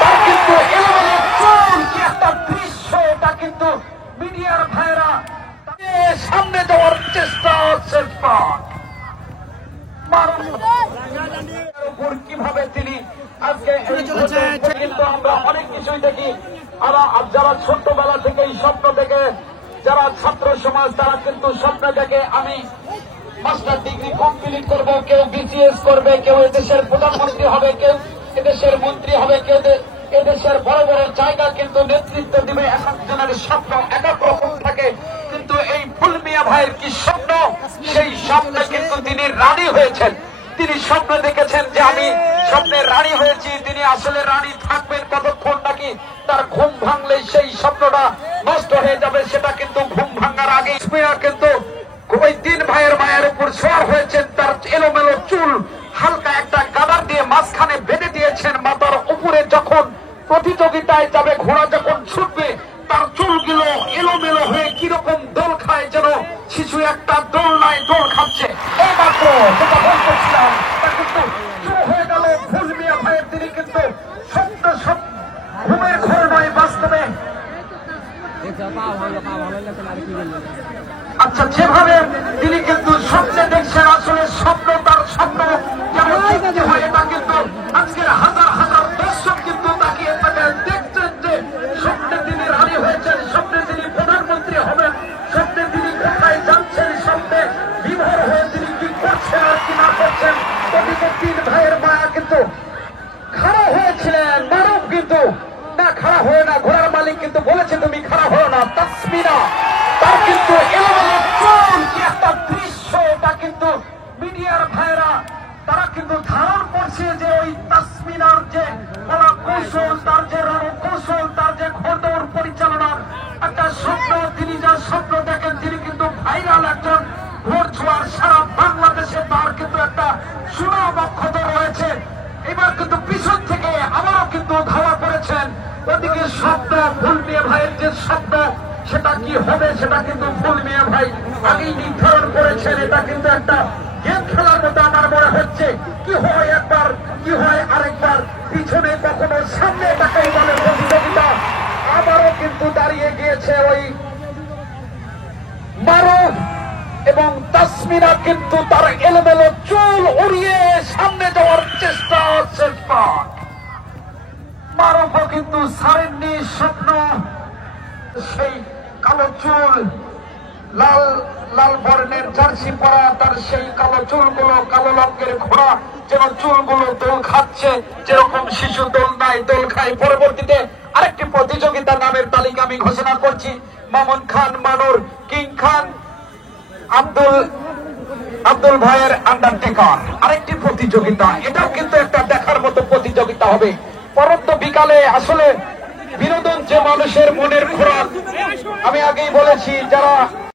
তার কিন্তু এলোমেলো চুল কি একটা দৃশ্য, এটা কিন্তু মিডিয়ার ভাইরা সামনে যাওয়ার চেষ্টা কিভাবে তিনি আজকে কিন্তু আমরা অনেক কিছুই দেখি। যারা ছোট্টবেলা থেকে এই স্বপ্ন দেখে, যারা ছাত্র সমাজ তারা কিন্তু স্বপ্ন দেখে আমি মাস্টার ডিগ্রি কমপ্লিট করব, কেউ বিসিএস করবে, কেউ এদেশের প্রধানমন্ত্রী হবে, কেউ এদেশের মন্ত্রী হবে, কেউ এদেশের বড় বড় জায়গা কিন্তু নেতৃত্ব দিবে। এক একজনের স্বপ্ন এক এক রকম থাকে, কিন্তু এই ফুল মিয়া ভাইয়ের কি স্বপ্ন, সেই স্বপ্নে কিন্তু তিনি রানী হয়েছেন। তিনি স্বপ্ন দেখেছেন যে আমি স্বপ্নের রানী হয়েছি, তিনি আসলে রানী থাকবেন কতক্ষণ নাকি তার ঘুম ভাঙলে সেই স্বপ্নটা নষ্ট হয়ে যাবে, সেটা কিন্তু ঘুম ভাঙার আগে কিন্তু ওই তিন ভাইয়ের মায়ের উপর সওয়ার হয়েছেন। তার এলোমেলো চুল হালকা একটা গাদার দিয়ে মাঝখানে বেঁধে দিয়েছেন মাথার উপরে। যখন প্রতিযোগিতায় যাবে, ঘোড়া যখন ছুটবে, তার চুলগুলো এলোমেলো হয়ে কিরকম দোল খায়, যেন শিশু একটা দোলনায় দোল খাচ্ছে। এইমাত্র যেটা বলতেছিলাম তা কিন্তু শুরু হয়ে গেল ফুল মিয়া ভাইয়ের। তিনি কিন্তু স্বপ্ন ঘুমের ঘোর নয়, বাস্তবে আচ্ছা যেভাবে তিনি কিন্তু স্বপ্নে দেখছেন, আসলে স্বপ্ন তার স্বপ্ন যেমন সত্যি হয়, এটা কিন্তু আজকের হাজার হাজার দর্শক কিন্তু তাকিয়ে দেখছেন যে স্বপ্নে তিনি রানী হয়েছেন, স্বপ্নে তিনি প্রধানমন্ত্রী হবেন, স্বপ্নে তিনি কোথায় যাচ্ছেন, স্বপ্নে বিভোর হয়ে তিনি কি করছেন আর কি না করছেন। ওদিকে তিন ভাইয়ের মায়া কিন্তু খাড়া হয়েছিলেন, মারুফ কিন্তু না খাড়া হয়ে না, ঘোড়ার মালিক কিন্তু বলেছে তুমি খাড়া হও না। তাসমিনা তার কিন্তু এলোমেলো চুল কি একটা দৃশ্য, এটা কিন্তু মিডিয়ার ভাইরা তারা কিন্তু ধারণ করছে যে ওই তাসমিনার যে কলা কৌশল, তার যে রণকৌশল, তার যে ঘোড়দৌড় পরিচালনার একটা স্বপ্ন, তিনি যা স্বপ্ন দেখেন, তিনি কিন্তু ভাইরাল একজন ঘোড়ছোয়ার। সারা বাংলাদেশে তার কিন্তু একটা সুনাম অক্ষত রয়েছে। এবার কিন্তু পিছন থেকে আবারও কিন্তু ধাওয়া করেছেন। ওদিকে স্বপ্ন ফুল মিয়া ভাইয়ের যে স্বপ্ন, সেটা কি হবে সেটা কিন্তু ফুল মিয়া ভাই আগেই নির্ধারণ করেছেন। এটা কিন্তু একটা গেম খেলার মতো আমার মনে হচ্ছে। কি হয় একবার, কি হয় আরেকবার, পিছনে কখনো সামনে, তাকেই বলে প্রতিযোগিতা। আবারও কিন্তু দাঁড়িয়ে গিয়েছে ওই মারুফ এবং তাসমিনা, কিন্তু তার এলোমেলো চুল উড়িয়ে সামনে যাওয়ার চেষ্টা হচ্ছে। মারুফও কিন্তু সারেননি স্বপ্ন, সেই কালো চুল, লাল লাল বর্ণের জার্সি পরা, তার সেই কালো চুলগুলো, কালো রঙের ঘোড়া যেন চুলগুলো দোল খাচ্ছে, যেরকম শিশু দোল নাই দোল খায়। পরবর্তীতে আরেকটি প্রতিযোগিতার নামের তালিকা আমি ঘোষণা করছি। মামুন খান মানুর, কিং খান, আব্দুল ভাইয়ের আন্ডারটেকার আরেকটি প্রতিযোগিতা। এটাও কিন্তু একটা দেখার মতো প্রতিযোগিতা হবে। পরন্ত বিকালে আসলে বিনোদন যে মানুষের মনের খোরাক, আমি আগেই বলেছি, যারা